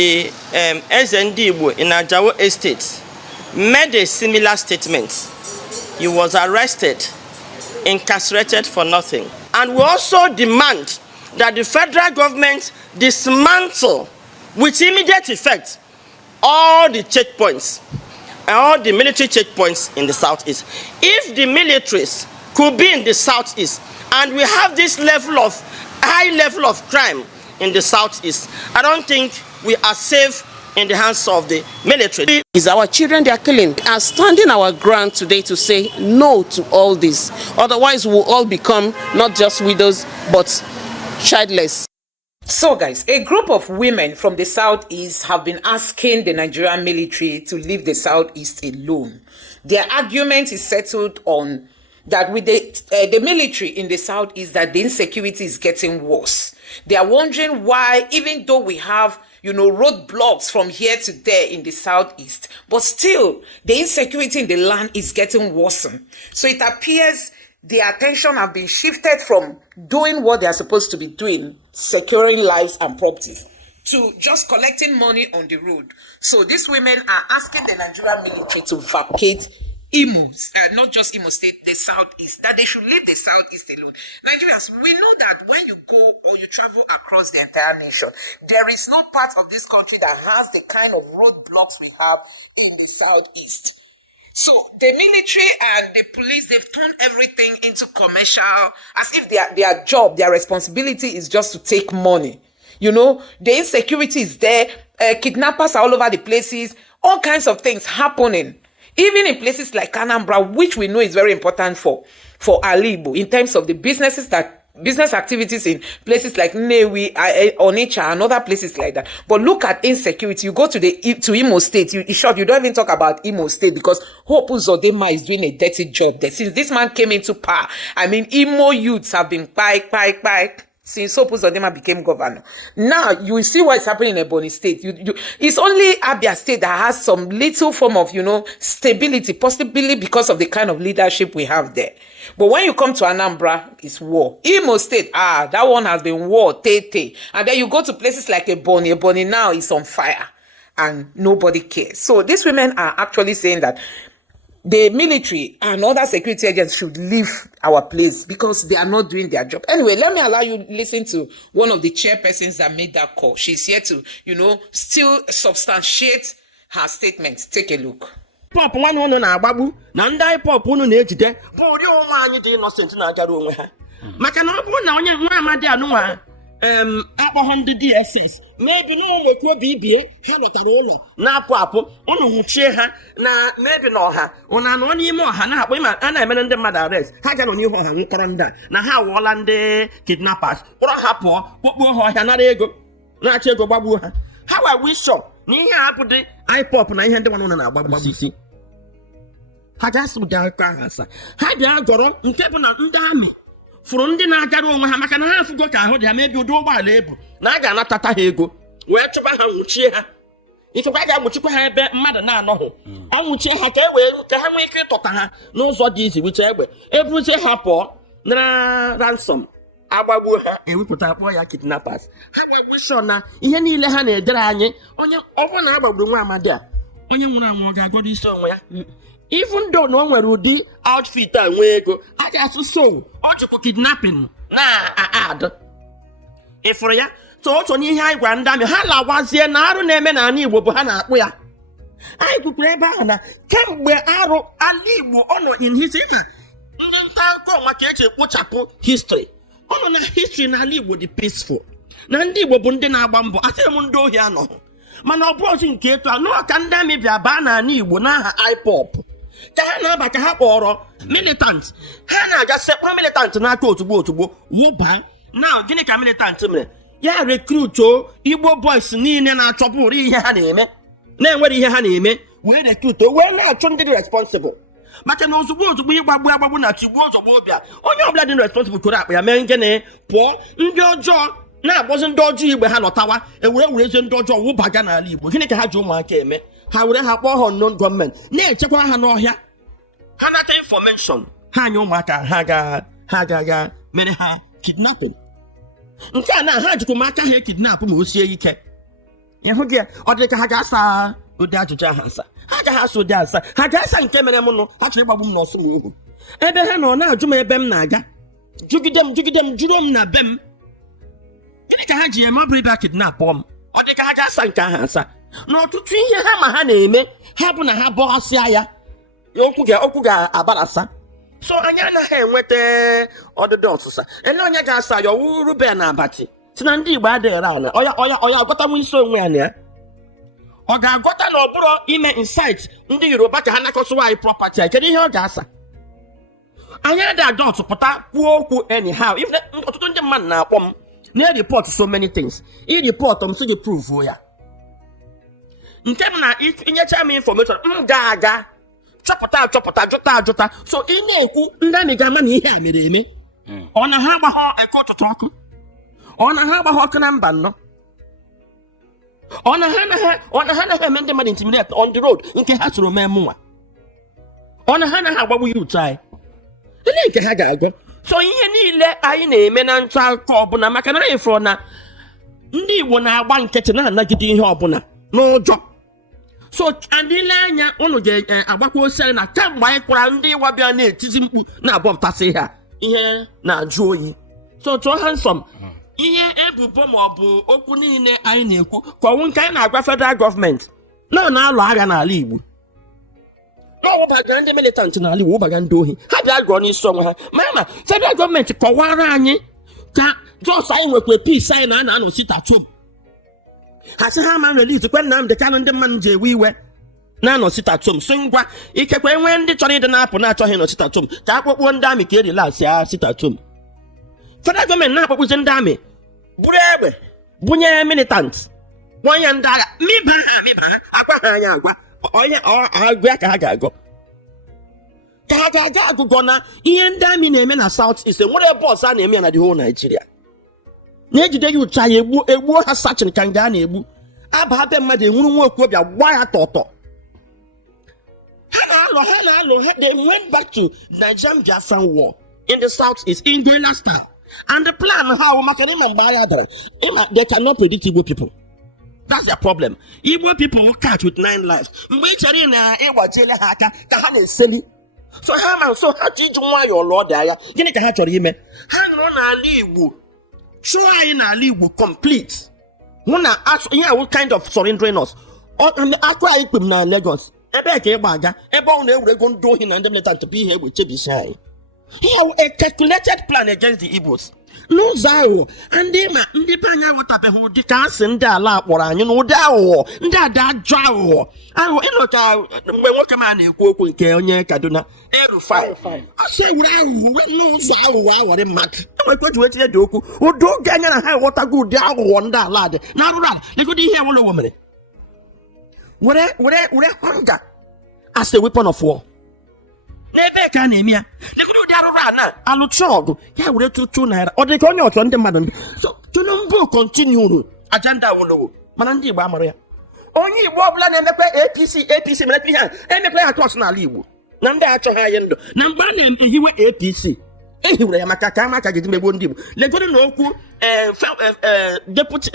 The Ndigbo in Ajawo Estate made a similar statement. He was arrested, incarcerated for nothing. And we also demand that the federal government dismantle with immediate effect all the checkpoints, all the military checkpoints in the southeast. If the militaries could be in the southeast and we have this high level of crime in the southeast, I don't think we are safe in the hands of the military. It's our children they are killing. We are standing our ground today to say no to all this. Otherwise, we'll all become not just widows, but childless. So guys, a group of women from the southeast have been asking the Nigerian military to leave the southeast alone. Their argument is settled on that with the military in the southeast, that the insecurity is getting worse. They are wondering why, even though we have, roadblocks from here to there in the southeast, but still the insecurity in the land is getting worse. So it appears their attention have been shifted from doing what they are supposed to be doing, securing lives and properties, to just collecting money on the road. So these women are asking the Nigerian military to vacate Imo's, not just Imo State, the southeast, that they should leave the southeast alone. Nigerians, we know that when you go or you travel across the entire nation, there is no part of this country that has the kind of roadblocks we have in the southeast. So the military and the police, they've turned everything into commercial, as if their job, their responsibility is just to take money. The insecurity is there, kidnappers are all over the places, all kinds of things happening. Even in places like Anambra, which we know is very important for Igbo, in terms of the business activities in places like Nnewi, Onitsha, and other places like that. But look at insecurity. You go to Imo State, you don't even talk about Imo State, because Hope Uzodinma is doing a dirty job there. Since this man came into power, Imo youths have been pike. Since Hope Uzodinma became governor. Now, you will see what's happening in Ebonyi State. It's only Abia State that has some little form of, stability, possibly because of the kind of leadership we have there. But when you come to Anambra, it's war. Imo State, that one has been war, tete. And then you go to places like Ebonyi. Ebonyi now is on fire. And nobody cares. So these women are actually saying that the military and other security agents should leave our place because they are not doing their job. Anyway, let me allow you listen to one of the chairpersons that made that call. She's here to, still substantiate her statement. Take a look. Pop one na agbabu na ndai pop unu na-ejide bụ ori onwe anyị dị innocent na-agara onwe ha. Maka na ọ bụrụ na onye nwa amadi anụnwa akpọghọ ndị DSS maybe na ụmụ bibie ha lọtara ụlọ na-apụ unu nwụchie ha na maybe na ọha ụna na onye ime ọha na-akpọ ịma a na-emere ndị mmadụ arrest ha gara onye ọha nwụkọrọ ndị a na ha awụọla ndị kidnappers kpọrọ ha pụọ kpọkpuo ha ọhịa nara ego na-achọ ego gbagbuo ha ha wa wisho na ihe a abụdị IPOP na ihe ndị nwanne na-agbagbu sisi ha gasị ụdị aka asa ha bịa gọrọ nke bụ na ndị amị fụrụ ndị na-agara onwe ha maka na ha afụgo ka ahụ dị ha mebi ụdị ụgbọala ebu na a ga-anatata ha ego wee chụba ha nwụchie ha ifekwa ga-anwụchikwa ha ebe mmadụ na-anọghị anwụchie ha ka ha nwee ike ịtọta ha n'ụzọ dị izi wiche egbe ebuzie ha pụọ na ransom agbagbuo ha ewepụta akpọ ya kidnappers ha gbagbuo shọ na ihe niile ha na-edere anyị onye ọbụ na agbagburu nwa amadi a onye nwụrụ anwụ ọ ga-agọrọ isi onwe ya even though na o nwere ụdị outfit a nwee ego a ga-asụ so ọ chụkwa kidnapping na-ad ịfụrụ ya so otu n'ihe anyị gwara ndị amị ha lawazie na arụ na-eme n'ala Igbo bụ ha na-akpụ ya anyị kwukwara ebe ahụ na kemgbe arụ ala Igbo ọ nọ in history ma ndị nta akụkọ maka eji ekpochapụ history ọ nọ na history n'ala Igbo dị peaceful na ndị Igbo bụ ndị na-agba mbọ asịrị m ndị ohi anọghị mana ọ bụ ozi nke etu anụ ka ndị amị bịa baa n'ala Igbo n'aha IPOP ka ha na-aba ka ha kpọrọ militant ha na-aga sekwa militant n'aka otugbo wụba na gịnị ka militant mere ya rekruto Igbo boys niile na-achọpụrụ ihe ha na-eme na-enwere ihe ha na-eme wee rekruto wee na-achọ ndị dị responsible maka na ozugbo ịgbagbu na tigbuo ozugbo ọbịa onye ọbụla dị responsible kwere akpa ya mee ngene pụọ ndị ọjọọ na-agbozi ndị ọjọọ igbe ha lọtawa ewere ezi ndị ọjọọ wụbaga n'ala Igbo gịnị ka ha ji ụmụaka eme ha were ha kpọọ ha unknown gọọmenti na-echekwa ha n'ọhịa ha nata information ha anya ụmụaka ha ga mere ha kidnapping nke a na ha jikwa aka ha kidnap ma o sie ike ịhụ gị ọ dị ka ha ga-asa ụdị ajụjụ ahụ asa ha agaghị asa ụdị asa ha ga-asa nke mere m nụ ha chọrọ ịgbagbu m n'ọsọ m ohu ebe ha nọ na-ajụ m ebe m na-aga jụgide m jụrụ m na be m gịnị ka ha ji eme ọ bụrụ ibe kidnapụ m ọ dị ka ha ga-asa nke ahụ asa n'ọtụtụ ihe ha ma ha na-eme ha bụ na ha bọghasịa ya okwu ga-abarasa so anyị anaghị enweta ọdịdị ọsụsa ele onye ga-asa ya ọwụ rube na abati si na ndị Igbo adịghị ala ọya agọtanwu isi onwe ya na ya ọ ga-agọta na ọ bụrụ ime insight ndị Yoruba ka ha nakọsịwa anyị property kedu ihe ọ ga-asa anyị adị adọt pụta kwuo okwu anyhow ọtụtụ ndị mmadụ na-akpọ m na-report so many things ireport m sị gị prove ya nke m na inyecha m information m ga-aga chọpụta jụta so ị na-ekwu ndị amị ga-ama na ihe a mere eme ọ na ha agbaghọ eke ụtụtụ ọkụ ọ na ha agbaghọ ọkụ na mba nnọọ ọ na ha anaghị eme ndị mmadụ intimidate on the road nke ha soro mee mụnwa ọ na ha anaghị agbagbu ya ụtọ anyị ele nke ha ga-agụ so ihe niile anyị na-eme na ntụ akụkọ ọbụla maka na ifụrụ na ndị Igbo na-agba nkịtị na-anagide ihe ọbụla n'ụjọ so adịla anya unu ga-agbakwa osiari na kamgbe anyị kwara ndị wabịa na-etizi mkpu na-abọpụtasị ha ihe na-ajụ oyi so tụọ ha nsọm ihe ebubo maọbụ okwu niile anyị na-ekwu ka ọnwụ nke anyị na-agwa federal gọọmenti na-alụ agha n'ala Igbo n'ọwụbaga ndị militant n'ala Igbo ụbaga ndị ohi ha bịa gụọ n'isi onwe ha ma federal gọọmenti kọwara anyị ka jos anyị nwekwa peace anyị na-anọ sitatom ha sị ha ma release kwe Nnamdi Kanu ndị mmadụ ji ewe iwe na-anọ sitatom so ngwa ikekwe nwee ndị chọrọ ịdị na-apụ na-achọghị nọ sitatom ka akpọkpọ ndị amị ka erilas ya sitatom federal gọọmenti na-akpọkpụzi ndị amị buru egbe bunye militant nwanye ndị agha mịba ha agwa ha anya agwa onye agwa ka ha ga-agọ ka ha ga-aga agụgọ na ihe ndị amị na-eme na South East nwere bọs a na-eme ya na the whole Nigeria na-ejide ya ụcha ya egbuo ha sachin ka nga a na-egbu aba be mmadụ enwuru nwa okorobịa gba ya tọtọ ha na-alụ they went back to Nigerian Biafran war in the South East in Goila style and the plan how maka na ịma mgbe agha dara they cannot predict Igbo people. That's their problem. Igbo people will catch with 9 lives. Mgbe ị chere na ịgbajile ha aka ka ha na-eseli so ha ji iji nwayọọ lụọ dị agha gịnị ka ha chọrọ ime ha nọrọ n'ala Igbo chụọ anyị n'ala Igbo complete hụ na ihe awụ kind of surrendering us akụ anyị kpem na Lagos ebe ka ịgba aga ebe ọ na-ewurego ndị ohi na ndị militant bụ ihe egbe chebisi anyị a calculated plan against the Igbos n'ụzọ aghụghọ ndị be anyị aghọtabeghị ụdị ka asị ndị ala akpọrọ anyị n'ụdị aghụghọ ndị ada ajọ aghụghọ ịnọ ka mgbe nwoke m a na-ekwu okwu nke onye Kaduna Erufai ọsọ ewuru aghụghọ wee n'ụzọ aghụghọ aghọrị mmadụ enwekwe ji wetinye dị okwu ụdị oge anya na ha aghọtago ụdị aghụghọ ndị ala dị na arụrụ ala legodo ihe Awolowo mere were hunger as a weapon of war n'ebe ka a na-eme ya legodo ụdị arụrụ a na-alụcha ọgụ ya were tụtụ naira ọ dị ka onye ọchọ ndị mmadụ so Tinubu continue agenda Awolowo mana ndị Igbo amara ya onye Igbo ọbụla na-emekwa APC mere ihe a emekwa ya atụ n'ala Igbo na ndị achọghị anyị ndụ na mgbe a na-ehiwe APC ehiwere ya maka ka ama ka ga-eji megbuo ndị Igbo legodo na okwu deputy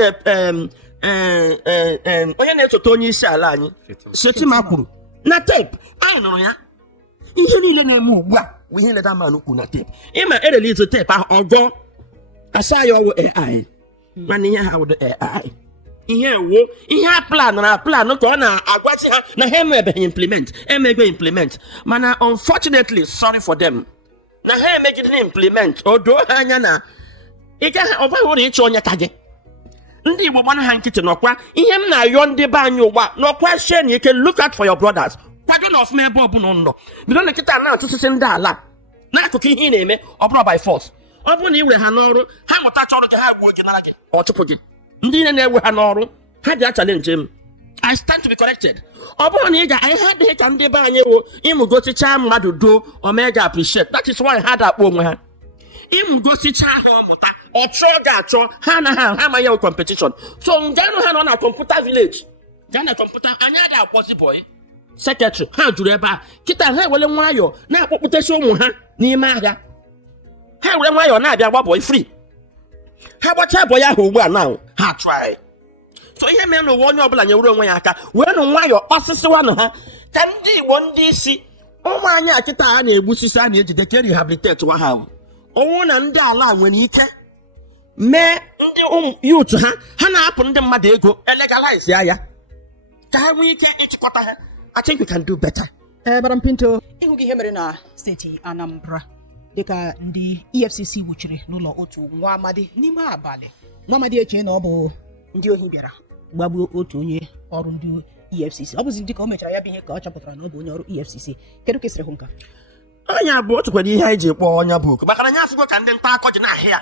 onye na-esote onye isi ala anyị Shetima kwuru na tape anyị nụrụ ya ihe niile na-eme ugbu a bụ ihe leda manụ kwuru na tape ịma erelize tape ahụ ọgọ asa ya ọwụ AI mana ihe ha wụdo AI ihe a plan ka ọ na-agwachi ha na ha emegbe implement mana unfortunately sorry for them na ha emegide implement o doo ha anya na ọ baghị ụrụ ịchọ onye ka gị ndị Igbo gbana ha nkịtị n'ọkwa ihe m na-ayọ ndị be anyị ụgba n'ọkwa share na ike look out for your brothers kwado na ọfụma ebe ọbụla nọ bido na nkịta na-atụsịsị ndị ala n'akụkụ ihe ị na-eme ọ bụrụ by force ọ bụrụ na ị were ha n'ọrụ ha mụtacha ọrụ ka ha gbuo gị nara gị ọ chụpụ gị ndị na-ewe ha n'ọrụ ha bịa challenge m I stand to be corrected ọ bụrụ na anyị ha adịghị ka ndị be anyị wụ ịmụgosicha mmadụ doo omega appreciate that is why ha dakpọ onwe ha ịmụgosicha ha ọmụta ọ chọọ ga-achọ ha na ha amaghị competition so nganụ ha nọ na kọmputa village gaa na kọmputa anyị ada akpọzi boy secretary ha jụrụ ebe a kịta ha ewere nwayọọ na-akpọpụtasị ụmụ ha n'ime ahịa ha were nwayọọ na-abịa gba boy free ha gbachaa boy ahụ ugbu a now ha try so ihe mere n'ụwa onye ọbụla nyewere onwe ya aka wee nụ nwayọọ ọsịsịwanụ ha ka ndị Igbo ndị isi ụmụ anyị akịta ha na-egbusisi a na-ejide ka rehabilitate wa ha ọnwụ na ndị ala nwere ike mee ndị youth ha na-apụ ndị mmadụ ego elegalize ya ka ha nwee ike ịchịkọta ha. I think we can do better. Madam Pinto, ịhụ gị ihe mere na steeti Anambra dịka ndị EFCC wuchiri n'ụlọ otu nwa amadi n'ime abalị. Nwa amadi eche na ọ bụ ndị ohi bịara gbagbuo otu onye ọrụ ndị EFCC. Ọ bụzi dịka o mechara ya bụ ihe ka ọ chọpụtara na ọ bụ onye ọrụ EFCC. Kedu ka esiri hụ nka? Onye bụ otu kwere ihe anyị ji kpọọ onye bụ oku maka na anyị afụgo ka ndị nta akọ ji na-ahịa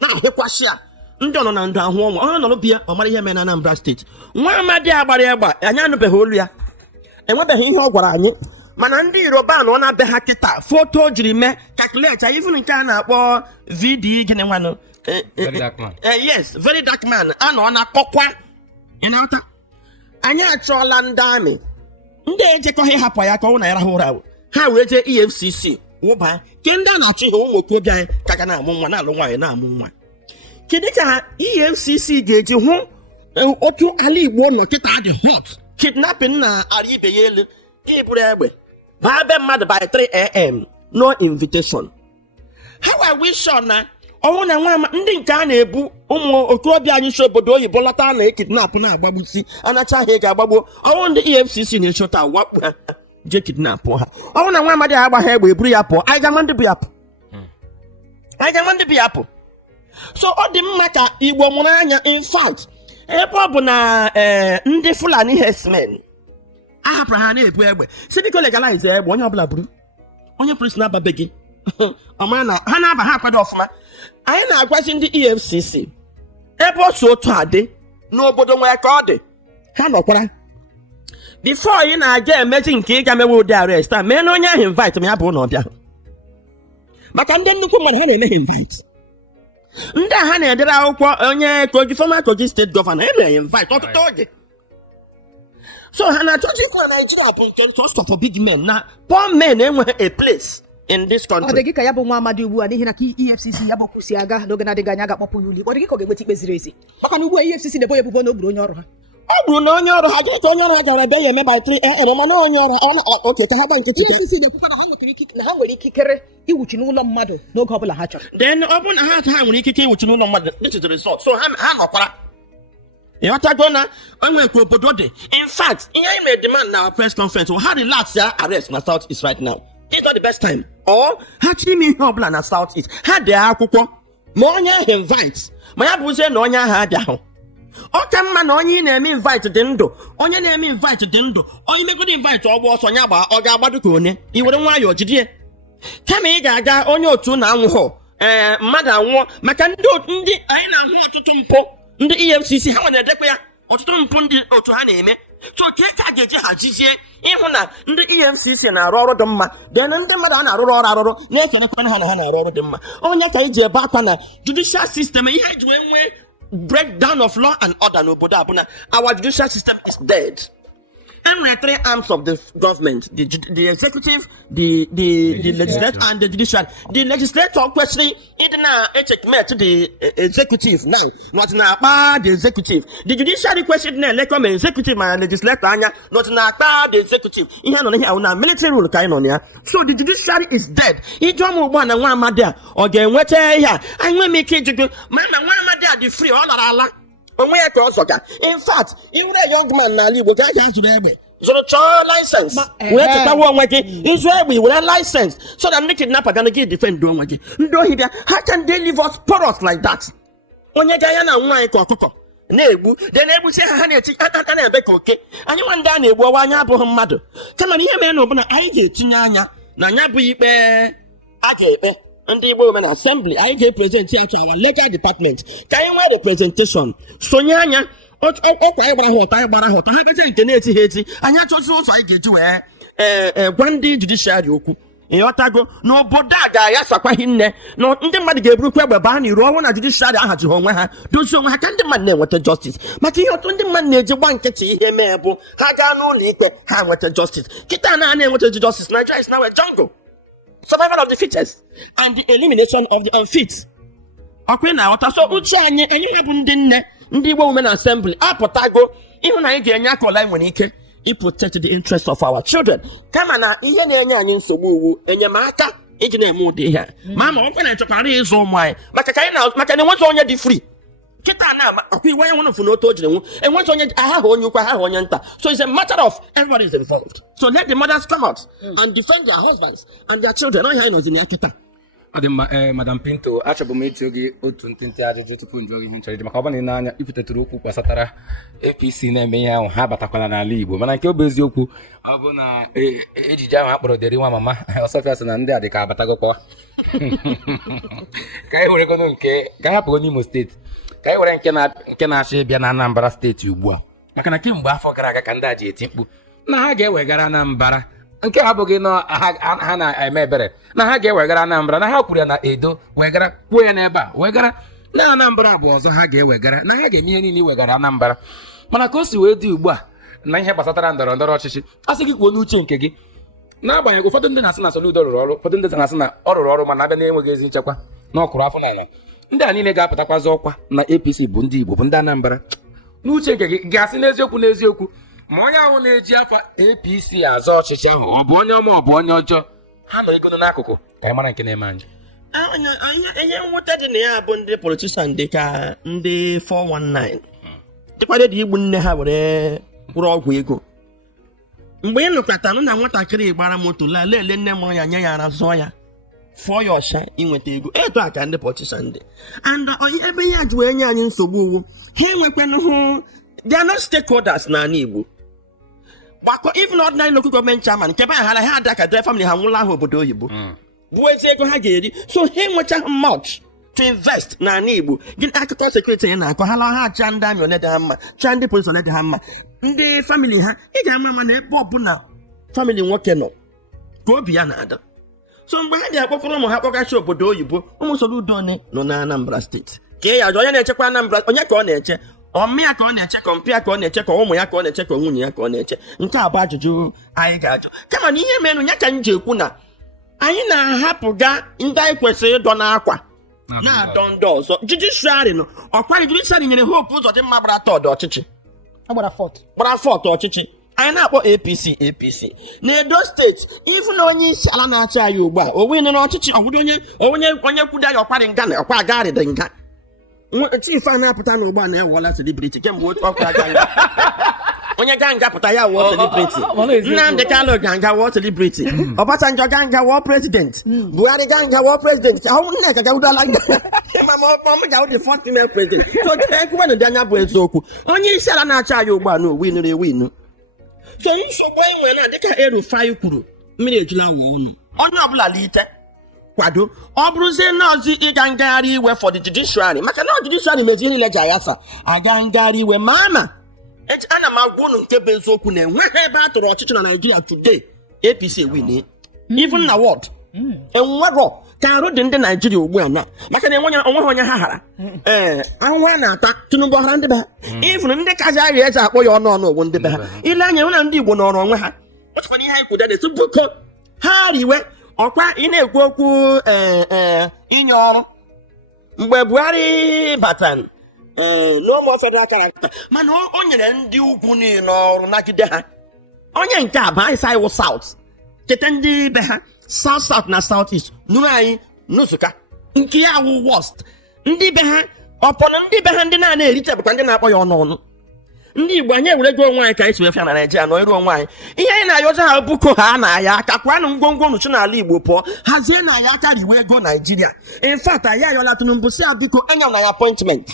na-ahịkwasị ya ndị ọ nọ na ndụ ahụ ọnwa onye nọrọ bịa ọ mara ihe mere na Anambra steeti. Nwa amadi agbara egba anyị anụbeghị olu ya, enwebeghị ihe ọ gwara anyị, mana ndị Yoruba na ọ na-abịa ha kịta foto jiri mee calculate even nke a na-akpọ VD gịnị nwanụ Very dark man. Yes, very dark man a na ọ na-akọkwa ịnata. Anyị achọọla ndị amị ndị ejekọghị hapụ ya ka ọ na ya rahụ ụra ha wee jee EFCC wụba ke ndị a na-achọ ihe ụmụ okorobịa anyị ka ga na-amụ nwa na-alụ nwaanyị na-amụ nwa. Kedu ka ha EFCC ga-eji hụ otu ala Igbo nọ kịta dị hot kidnapping na arị ibe ya elu iburu egbe baa be mmadụ by 3 a.m. no invitation. How are we sure na ọnwụ na nwa ndị nke a na-ebu ụmụ okorobịa anyị si obodo oyibo lọta na ekidnap na-agbagbusi anacha ha ego agbagbo ọnwụ ndị EFCC na-echọta wakpu ha je kidnap ha ọnwụ na nwa amadi agba ha egbe eburu ya pụọ anyị ga-ama ndị bụ ya pụ. So ọ dị mma ka Igbo mụrụ anya. In fact ebe ọ bụ na ndị Fulani herdsmen ahapụrụ ha na-ebu egbe si biko legalize egbe onye ọbụla buru onye polisi na-ababe gị ọmara na ha na-aba ha akwado ọfụma. Anyị na-agwazi ndị EFCC ebe o si otu a dị n'obodo nwere ka ọ dị ha nọkwara before ị na-aga emeji nke ị ga-emewe ụdị arrest a mee na onye ahụ invite ma ya bụ na ọbịa maka ndị nnukwu mmadụ ha na-emeghe invite. Ndị a ha na-edere akwụkwọ onye Kogi former Kogi steeti gọvanọ ere invite ọtụtụ oge. So ha na-achọji ikwu na Nigeria bụ nke sọsọ for big men na poor men enweghị a place in this country. Ọ dị gị ka ya bụ nwa amadi ugbu a n'ihi na ka EFCC ya bụ kwụsị aga n'oge na-adịghị anya ga-akpọpụ ya ụlọ ikpe. Ọ dị gị ka ọ ga-enweta ikpe ziri ezi maka na ugbu a EFCC na-ebo ya ebubo na o gburu onye ọrụ ha. Ọ bụrụ na onye ọrụ ha gị ka onye ọrụ ha gara ebe ya eme by 3 a.m. mana onye ọrụ oke ka ha gba nkịtị. EFCC na-ekwukwa na ha nwere ikikere iwuchi n'ụlọ mmadụ n'oge ọbụla ha chọrọ. Then ọ bụrụ na ha nwere ikike iwuchi n'ụlọ mmadụ, this is the result. So ha nọkwara ịghọtago na onwe ka obodo dị. In fact ihe anyị mere demand na our press conference ha relax ya arrest na South East right now. It's not the best time. Or ha chiri ime ihe ọbụla na South East ha dị akwụkwọ ma onye ahụ invite ma ya bụzie na onye ahụ abịahụ. Ọ ka mma na onye ị na-eme invite dị ndụ, onye na-eme invite dị ndụ, onye megoro invite ọgba ọsọ nya gba ọ ga-agbado ka onye i were nwayọọ jidie kama ị ga-aga onye otu na-anwụghọ mmadụ anwụọ maka ndị anyị na-ahụ ọtụtụ mpụ ndị EFCC ha na-edekwa ya ọtụtụ mpụ ndị otu ha na-eme. So ka a ga-eji hajizie ịhụ na ndị EFCC na-arụ ọrụ dị mma then ndị mmadụ a na-arụrụ ọrụ na-ekerekwana ha na ha na-arụ ọrụ dị mma. Onye ka iji ebe akwa na judicial system ihe eji wee nwee breakdown of law and order n'obodo a bụ na our judicial system is dead. And we are 3 arms of the government: the executive, the legislature, and the judiciary. The legislature questioning it now checkmate the executive now, not now the executive. The judiciary question now like executive and legislature anya, not now the executive. In here on now military rule kind on here. So the judiciary is dead. It don't one and one matter again. What here? I will make it go. Man, one matter the free all Allah. In fact, even a young man now live with that to the so license. We have to go with it. Israel we will have license. So that the kidnapper gonna get defend doing with it. How can they leave us porous like that? Onye Guyana nwa ikoko. Na-egbu, then egbu say ha na-eti aka na-ebe ka oke. Anyị nwa ndị a na-egbu ọwa anya abụghị mmadụ. Kama na ihe mere na ọbụna anyị ga-etinye anya na anya bụ ikpe a ga-ekpe. Ndị Igbo Women Assembly anyị ga-represent ya to our legal department ka anyị nwee representation sonye anya ọkwa anyị gbara ha ụta ha beje nke na-eti ha eti anyị achọzi ụzọ anyị ga-eji wee gwa ndị judiciary okwu ịghọtago n'obodo a ga-ayasakwaghị nne na ndị mmadụ ga-eburukwa egbe baa n'iru ọnwụ na judiciary ahajighị onwe ha dozie onwe ha ka ndị mmadụ na-enweta justice maka ihe ọtụ ndị mmadụ na-eji gba nkịtị ihe mee bụ ha gaa n'ụlọ ikpe ha nweta justice kịta na-enweta justice. Nigeria is now a jungle. Survival of the fittest and the elimination of the unfit. Okay, now so uche anyị ha bụ ndị nne ndị Igbo Women Assembly apụtago ịhụ na anyị ga-enye aka ọla nwere ike protect the interest of our children kama na ihe na-enye anyị nsogbu iwu enyemaka iji na-eme ụdị ihe ma ọ kwa na-echekwara ịzụ ụmụ anyị maka na enweghị onye dị free kịta na akwa iwe anyị nwụrụ n'otu o jiri nwu enweghị onye aha onye ukwu aha onye nta so it's a matter of everybody is involved so let the mothers come out and defend their husbands and their children ọ ihe anyị nọzi na ya kịta. Ọ dị mma Madam Pinto, achọbụ m ịjụ gị otu ntịntị ajụjụ tupu njụọ gị ihe nchọrọ ịjụ maka ọ bụ na ị na-anya ikwutetụrụ okwu gbasatara APC na-eme ihe ahụ ha batakwala n'ala Igbo mana nke ọ bụ eziokwu ọ bụ na ejije ahụ akpọrọ deri nwa mama Ọsọfịa sị na ndị a dị ka abatagokwa ka anyị weregono nke ka hapụgo n'Imo steeti ka anyị were nke na-achọ ịbịa na Anambra steeti ugbu a maka na kemgbe afọ gara aga ka ndị a ji eti mkpu na ha ga-ewegara Anambra nke abụghị na ha na-eme ebere na ha ga-ewegara Anambra na ha kwuru ya na Edo wegara kwuo ya n'ebe a wegara na Anambra bụ ọzọ ha ga-ewegara na ha ga-eme ihe niile iwegara Anambra mana ka o si wee dị ugbu a na ihe gbasatara ndọrọ ndọrọ ọchịchị a sị gị kwuo n'uche nke gị n'agbanyeghị ụfọdụ ndị na-asị na Soludo rụrụ ọrụ ụfọdụ ndị na-asị na ọ rụrụ ọrụ mana abịa na-enweghị ezi nchekwa na ọkụrụ afọ n'ala ndị a niile ga-apụtakwazi ọkwa na APC bụ ndị Igbo bụ ndị Anambra n'uche nke gị ga-asị n'eziokwu ma onye ahụ na-eji afa APC azọ ọchịchị ahụ ọ bụ onye ọma ọ bụ onye ọjọọ ha nọ ego n'akụkụ ka anyị mara nke na-eme anyị. Ihe mwute dị na ya bụ ndị politishan dị ka ndị 419 dịkwado dị igbu nne ha were kwụrụ ọgwụ ego mgbe ị nụkọtanụ na nwatakịrị gbara moto lele nne mụrụ ya nye ya ara zụọ ya fụọ ya ọsha inweta ego etu a ka ndị politishan dị and ebe ihe a ji wee nye anyị nsogbu uwu ha enwekwanụ they are not stakeholders n'ala Igbo gbakọ even ordinary local government chairman nke baghara ha ada ka dre family ha nwụla ahụ obodo oyibo bụ ezi ego ha ga-eri so ha enwechaghị much to invest n'ala Igbo gịnị akụkọ sekuriti ya na-akọ ha cha ndị amị onede ha mma cha ndị polisi onede ha mma ndị family ha ị ga-ama ma na ebe ọbụla family nwoke nọ ka obi ya na-ada so mgbe ha dị akpọkọrọ ụmụ ha kpọgachi obodo oyibo ụmụ Soludo nọ na Anambra steeti ka ya ajụ onye na-echekwa Anambra onye ka ọ na-eche ọmịa ka ọ na-eche ka mpịa ka ọ na-eche ka ụmụ ya ka ọ na-eche ka nwunye ya ka ọ na-eche nke a bụ ajụjụ anyị ga-ajụ kama na ihe merụ ya ka m ji ekwu na anyị na-ahapụga ndị anyị kwesịrị ịdọ n'akwa na-adọ ndị ọzọ judiciary nọ ọkwa judiciary nyere hope ụzọ dị mma gbara tọọdụ ọchịchị gbara fọt ọchịchị anyị na-akpọ APC na Edo steeti ifu na onye isi ala na-achị anyị ugbu a o wee n'ọchịchị ọbụrụ onye kwudo ya ọkwarị nga na ọkwa agarị dị nga chief a na-apụta n'ụgbọ na-ewọla celebrity kemgbe otu ọkụ aga onye ganga pụta ya wụọ celebrity Nnamdi Kanu ganga wụọ celebrity Obasanjo ganga wụọ president Buhari ganga wụọ president Nneka gawudala mama gawu the first female president so ekwuwenụ dị anya bụ eziokwu onye isi ala na-achị anyị ugbu a na owinụrụ ewinu so nsogbu enwe na dịka Erufai kwuru mmiri ejula ụwa ọnụ onye ọbụla lite kwado ọ bụrụzie nọọsụ ịga ngagharị iwe for the judiciary maka na judiciary mezi niile ji aghasa aga ngagharị iwe ma ana m agwa unu nke bụ eziokwu na enweghị ebe a tụrụ ọchịchị na Nigeria today APC win even na ward enwero ka arụ dị ndị Nigeria ugbu a na maka na onweghị onye ha hara ahụhụ a na-ata Tinubu ọhara ndị be ha even ndị kazi arịa eze akpọ ya ọnụ ogwu ndị be ha ile anya hụ na ndị Igbo nọrọ onwe ha ọchịkwana ihe anyị kwudede tupu ha riwe ọkwa ị na-ekwu okwu inye ọrụ mgbe Buhari batara n'ụmụ federal character mana o nyere ndị ugwu niile ọrụ nagide ha onye nke a bụ anyị iwu South cheta ndị be ha South na South East nụrụ anyị n'Nsụka nke ya wụ West ndị be ha ọpọnọ ndị be ha ndị na-erite bụkwa ndị na-akpọ ya ọnụ ndị Igbo anyị ewurego onwe anyị ka anyị si wefịa na Naịjirịa nọ eru onwe anyị ihe anyị na-ayọza ha buko ha na-aya aka kwanụ ngwongwo nụchi n'ala Igbo pụọ hazie na ya aka riwe ego Naịjirịa in fact anyị ayọla Tinubu si ya biko enya na ya appointment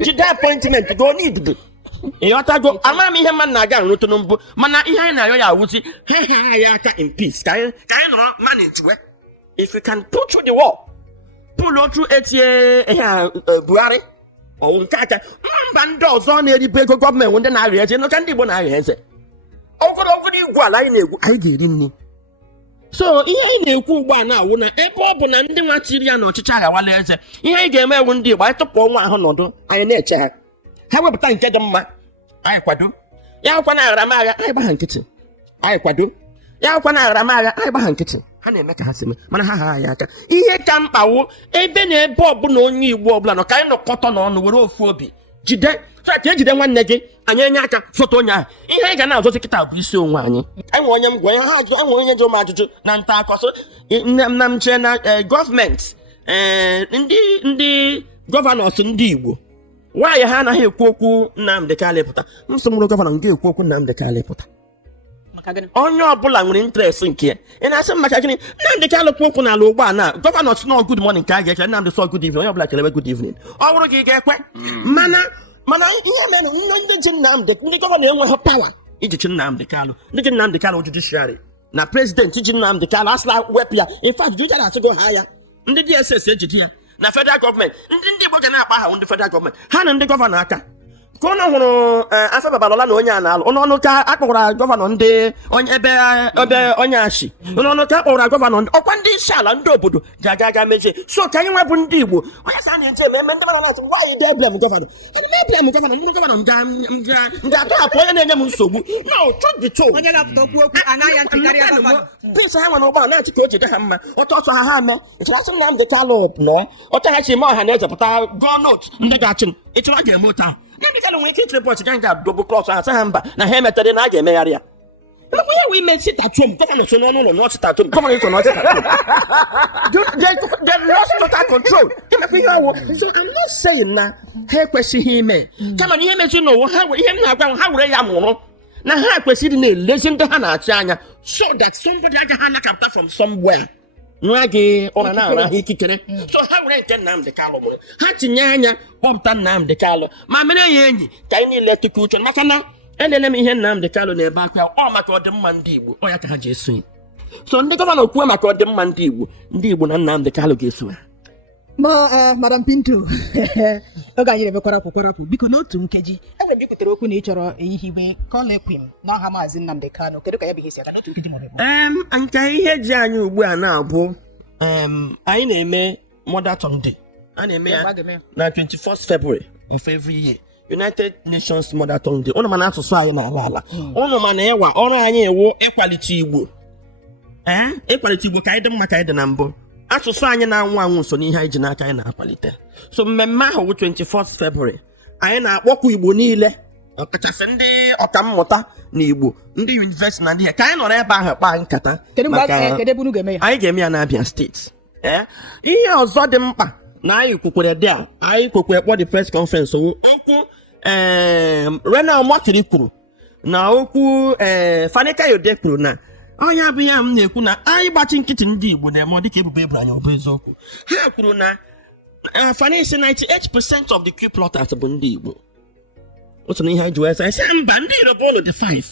jide appointment go n'idudu ịghọtago ama m ihe mmadụ na-aga nrụ Tinubu mana ihe anyị na-ayọ ya awụzi ha ya aka in peace ka anyị nọrọ manage we if you can pull through the wall pull through etie Buhari ọwụ nke aka mba ndị ọzọ na-eribe ego gọọmenti ndị na-arịa eze n'ụka ndị Igbo na-arịa eze ogologo igwu ala anyị na-egwu anyị ga-eri nri so ihe anyị na-ekwu ugbu a na-awụ na ebe ọ bụ na ndị nwa chiri ya na ọchịchị aghawala eze ihe anyị ga-eme ewu ndị Igbo anyị tụpụ ọnwa ahụ nọdụ anyị na-eche ha wepụta nke dị mma anyị kwado ya akwụkwa na agharamagha anyị gbagha nkịtị anyị kwado ya akwụkwa na agharamagha anyị gbagha nkịtị ha na-eme ka ha si mana ha anyị aka ihe ka mkpawo ebe na ebe ọbụla onye Igbo ọbụla nọ ka anyị nọkọtọ n'ọnụ were ofu obi jide ka ejide nwanne gị anyị enye aka foto onye ahụ ihe anyị ga na-azụzi kịta bụ isi onwe anyị enwe onye m gwa ya ha ajụ enwe onye jụ m ajụjụ na nta akọsọ nna m chee na gọọmenti ndị gọvanọs ndị Igbo nwaanyị ha anaghị ekwu okwu Nnamdi Kanu pụta nsogbu gọvanọ nke ekwu okwu Nnamdi Kanu pụta onye ọbụla nwere interest nke ya ị na-asị maka gịnị Nnamdi Kanu kwu okwu n'ala ugbu a na gọvanọ si good morning ka a ga-eche Nnamdi sọ good evening onye ọbụla kelewe good evening ọ bụrụ gị ga-ekwe mana ihe mere ndị ji Nnamdi ndị gọvanọ enweghị pawa iji chi Nnamdi Kanu ndị ji Nnamdi Kanu judiciary na prezidenti ji Nnamdi Kanu asịla wepụ ya in fact judiciary asịgo ha ya ndị DSS ejide ya na federal gọọmenti ndị Igbo ga na-akpa ha ndị federal gọọmenti ha na ndị gọvanọ aka ka ụnụ hụrụ afọ Babalola na onye a na-alụ ọnụ ka akpọkwara gọvanọ ndị ebe onye achị ọnụ ka akpọkwara gọvanọ ọkwa ndị isi ala ndị obodo ga-aga mezie so ka anyị nwebụ ndị Igbo onye sa na-eje eme ndị mmadụ na-atụ nwaanyị dị eblem gọvanọ eblem gọvanọ ndị gọvanọ ga-atọhapụ onye na-enye m nsogbu onye na-apụta okwu anaghị ntịkarị prince ha nwere ụgbọala na-achị ka o jide ha mma ọtọ ha mee ịchara asị Nnamdi Kanu nọ ọcha ha chi eme ọha na-ejepụta gọọ notu ndị ga-achị ịchara ga-eme ụta Nnamdi Kanu nwere ike ịchịrị pọchị ga nga dobu klọs ha ha mba na ha emetere na a ga-emegharị ya ihe wee ime sitatom gọvanọ so n'ọnụ ụlọ n'ọchịtatom gọvanọ so n'ọchịtatom they lost total control imekwa ihe ọwụ so I'm not saying na ha ekwesịghị ime kama na ihe mechiri n'ụwa ihe m na-agwa ha were ya mụrụ na ha kwesịrị na-elezi ndị ha na-achị anya so that somebody agaghị anakapụta from somewhere nwa gị ụra na-ara ha ikikere so ha were nke Nnamdi Kanu mụrụ ha tinye anya kpọpụta Nnamdi Kanu ma mere ya enyi ka anyị niile tụkọ uche maka na elele m ihe Nnamdi Kanu na-ebe akwa ọ maka ọdịmma ndị Igbo ọ ya ka ha ji eso ya so ndị gọvanọ kwuo maka ọdịmma ndị Igbo na Nnamdi Kanu ga-eso ya Madam Pinto oge anyị na-emekwara kwarapụ biko n'otu nkeji ebe bikwutere okwu na ị chọrọ eyihiwe kọlekwim n'ọha maazị Nnamdi Kanu kedu ka ya bụ ihe si aga n'otu nkeji maọbụ nke ihe ji anyị ugbu a na-abụ anyị na-eme Mother Tongue Day a na-eme ya na 21st February of every year United Nations Mother Tongue Day ụnụ mana asụsụ anyị na-ala ala ụnụ mana ịwa ọrụ anyị ewu ịkwalite Igbo ka anyị dị mma ka anyị dị na mbụ asụsụ anyị na-anwụ anwụ nso n'ihe anyị ji n'aka anyị na-akwalite so mmemme ahụ bụ 21st February anyị na-akpọkwa Igbo niile ọkachasị ndị ọkammụta na Igbo ndị yunivesiti na ndị ka anyị nọrọ ebe ahụ kpaa nkata anyị ga-eme ya n'Abia steeti ihe ọzọ dị mkpa na anyị kwukwere dị a anyị kwukwere kpọ the press conference okwu Renal Motiri kwuru na okwu Fani Kayode kwuru na onye abụghị ya m na-ekwu na anyị gbachi nkịtị ndị Igbo na-eme dịka ebubo eburu anyị ọ bụ eziokwu ha kwuru na Fani si 98% of the coup plotters bụ ndị Igbo otu na ihe anyị ji wee sị mba ndị Yoruba ụlọ dị 5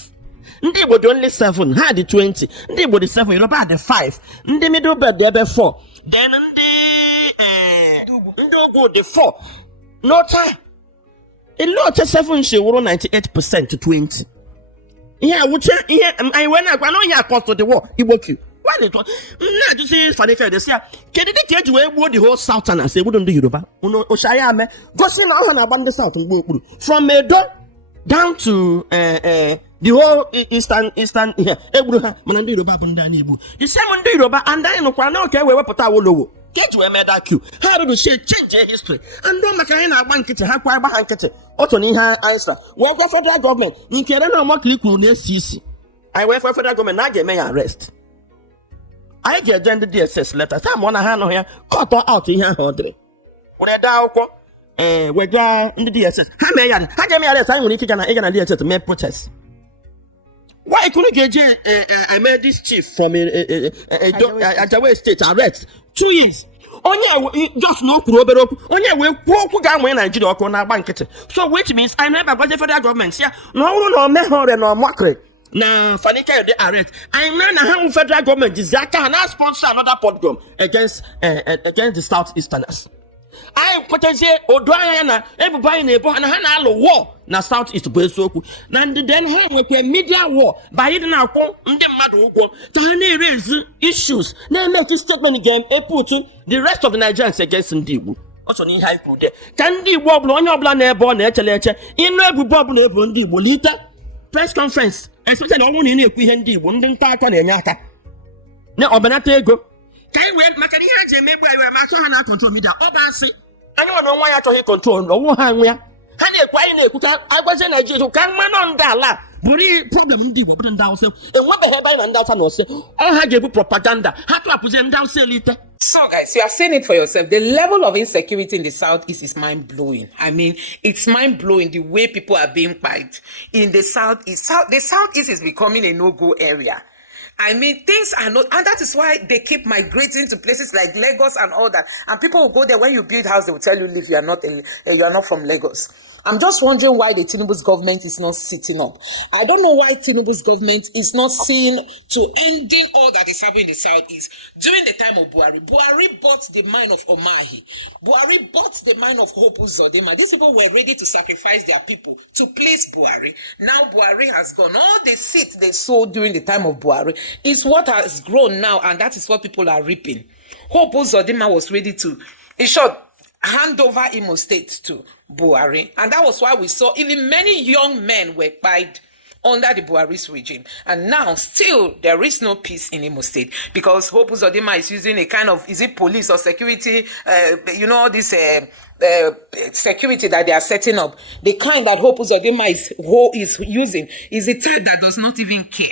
ndị Igbo dị only 7 ha dị 20 ndị Igbo dị 7 Yoruba dị 5 ndị middle belt dị ebe 4 then ndị Ugwu dị 4 n'ocha ilu oche 7 shi wụrụ 98% to 20 ihe awuche ihe anyị wee na-agwa na onye akọsọ dị wọ Igbo Q na-ajụsị Fani Kayode si ya kedu dịka eji wee gbuo the whole Southerners egbudo ndị Yoruba ochaya ame gosi na ọha na-agba ndị South mgbe okpuru from Edo down to the whole eastern here egburu ha mana ndị Yoruba bụ ndị a na-egbu the same ndị Yoruba and anyị nụkwara na oke wee wepụta Awolowo ka eji wee mee that Q ha rụrụ shie change history and maka anyị na-agba nkịtị ha kwa agba ha nkịtị otu na ihe anyị sara wee gwa federal gọọmenti nke Renal Motiri kwuru na-esi isi anyị wee gwa federal gọọmenti na a ga-eme ya arrest anyị ga-eje ndị DSS leta taa ma ọ na ha anụghị ya kọtọ out ihe ahụ ọ dịrị were dee akwụkwọ wega ndị DSS ha mee ya ha ga-eme ya arrest anyị nwere ike ịga na DSS mee protest why couldn't get I made this chief from Ajawe state arrest 2 years onye just no kwuru obere okwu onye wee kwuo okwu ga-anwe Nigeria ọkụ na-agba nkịtị so which means I never got the federal government ya na ọrụ na omehore na ọmakịrị na Fani Kayode arrest I know na ha federal government is aka na sponsor another pogrom against the southeasterners anyị kwetazie odo anya na ebubo anyị na-ebo na ha na-alụ war na southeast bụ eziokwu na ndị den ha nwekwa media war banyị dị na-akwụ ndị mmadụ ụgwọ ka ha na-erezi issues na-emeki statement ga-eputu the rest of the Nigerians against ndị Igbo ọsọ na ihe anyị kwuru de ka ndị Igbo ọbụla onye ọbụla na-ebe ọ na-echele eche ịnụ ebubo ọbụla ebo ndị Igbo lite press conference especially ọnwụ na ị na-ekwu ihe ndị Igbo ndị nta akọ na-enye aka na ọbanata ego ka anyị wee maka ihe ha ji emegbu anyị ma achọ ha na control media ọ bụ asị anyị nwere onwe ya achọghị control ọwụ ha nwe ya ha na-ekwu anyị na-ekwu ka agwazie Naijiria ka mmanụ ndị ala bụrụ problem ndị Igbo bụrụ ndị Hausa enwebeghị ebe anyị na ndị Hausa na ose ọ ha ga-ebu propaganda ha tụrapụzie ndị Hausa elite. So, guys, you are seeing it for yourself. The level of insecurity in the Southeast is mind-blowing. I mean, it's mind-blowing the way people are being fight in the Southeast. The Southeast is becoming a no-go area. I mean, things are not, and that is why they keep migrating to places like Lagos and all that. And people will go there. When you build house, they will tell you, leave. You are not from Lagos. I'm just wondering why the Tinubu's government is not sitting up. I don't know why Tinubu's government is not seeing to ending all that is happening in the Southeast. During the time of Buhari bought the mind of Omahi. Buhari bought the mind of Hope Uzodinma. These people were ready to sacrifice their people to please Buhari. Now Buhari has gone. All the seeds they sowed during the time of Buhari is what has grown now, and that is what people are reaping. Hope Uzodinma was ready to, in short, hand over Imo State to Buhari. And that was why we saw even many young men were killed under the Buhari's regime. And now, still, there is no peace in Imo State because Hope Uzodinma is using a kind of, is it police or security, this security that they are setting up. The kind that Hope Uzodinma is using is a type that does not even care.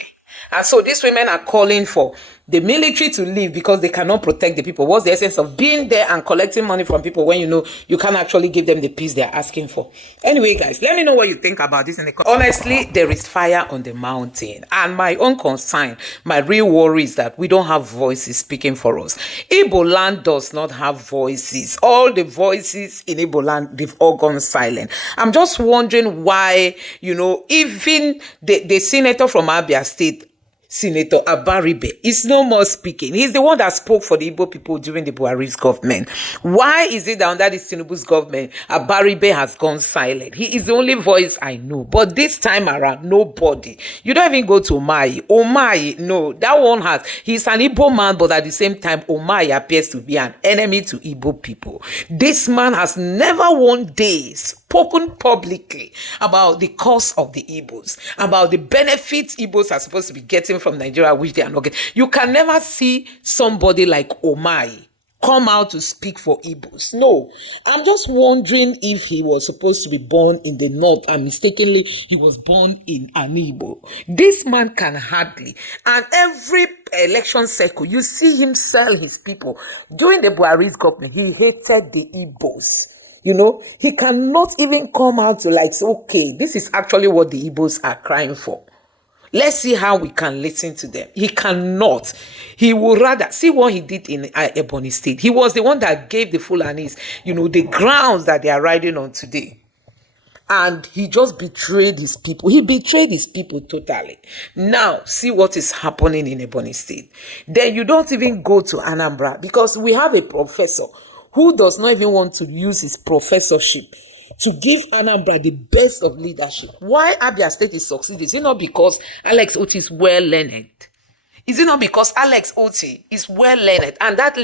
And so these women are calling for the military to leave because they cannot protect the people. What's the essence of being there and collecting money from people when you know you can't actually give them the peace they're asking for? Anyway, guys, let me know what you think about this in the comments. Honestly, there is fire on the mountain. And my own concern, my real worry is that we don't have voices speaking for us. Igbo land does not have voices. All the voices in Igbo land, they've all gone silent. I'm just wondering why, even the senator from Abia State, Senator Abaribe is no more speaking. He's the one that spoke for the Igbo people during the Buhari's government. Why is it that under this Tinubu's government, Abaribe has gone silent? He is the only voice I know. But this time around, nobody. You don't even go to Omai. Omai, no, that one has. He's an Igbo man, but at the same time, Omai appears to be an enemy to Igbo people. This man has never one day spoken publicly about the cause of the Igbos, about the benefits Igbos are supposed to be getting from Nigeria, which they are not getting. You can never see somebody like Omai come out to speak for Igbos. No, I'm just wondering if he was supposed to be born in the north and mistakenly he was born in an Igbo. This man can hardly, and every election cycle, you see him sell his people. During the Buhari's government, he hated the Igbos. He cannot even come out to say, okay, this is actually what the Igbos are crying for. Let's see how we can listen to them. He cannot. He would rather see what he did in Ebonyi State. He was the one that gave the Fulanis, the grounds that they are riding on today. And he just betrayed his people. He betrayed his people totally. Now, see what is happening in Ebonyi State. Then you don't even go to Anambra because we have a professor who does not even want to use his professorship to give Anambra the best of leadership. Why Abia State is succeeding? Is it not because Alex Oti is well learned? Is it not because Alex Oti is well learned? And that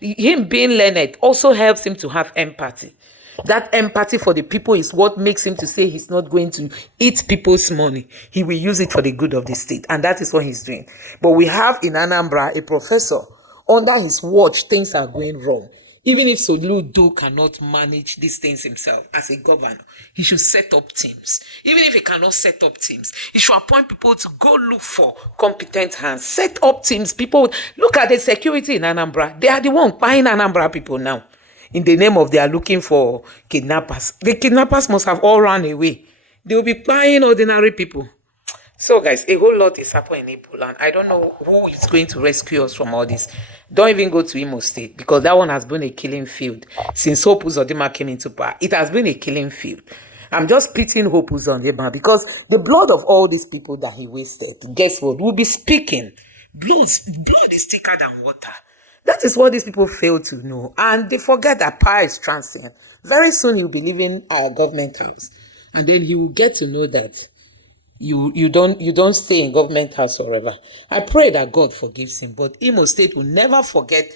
him being learned also helps him to have empathy. That empathy for the people is what makes him to say he's not going to eat people's money. He will use it for the good of the state. And that is what he's doing. But we have in Anambra a professor. Under his watch, things are going wrong. Even if Soludo cannot manage these things himself as a governor, he should set up teams. Even if he cannot set up teams, he should appoint people to go look for competent hands. Set up teams. People, look at the security in Anambra. They are the one buying Anambra people now. In the name of they are looking for kidnappers. The kidnappers must have all run away. They will be buying ordinary people. So guys, a whole lot is happening in Igbo land. I don't know who is going to rescue us from all this. Don't even go to Imo State because that one has been a killing field. Since Hope Uzodinma came into power, it has been a killing field. I'm just pitying Hope Uzodinma because the blood of all these people that he wasted, guess what, will be speaking. Blood is thicker than water. That is what these people fail to know. And they forget that power is transient. Very soon he'll be leaving our government house. And then he will get to know that you don't stay in government house forever. I pray that God forgives him, but Imo State will never forget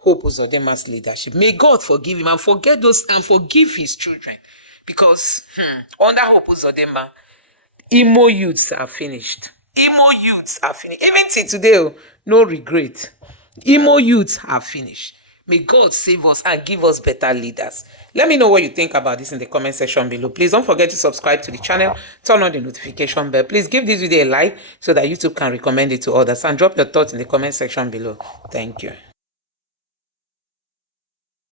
Hope Uzodinma's leadership. May God forgive him and forgive his children, because under Hope Uzodinma, Imo youths are finished. Imo youths are finished. Even till today, no regret. Imo youths are finished. May God save us and give us better leaders. Let me know what you think about this in the comment section below. Please don't forget to subscribe to the channel, turn on the notification bell. Please give this video a like so that YouTube can recommend it to others, and drop your thoughts in the comment section below. Thank you.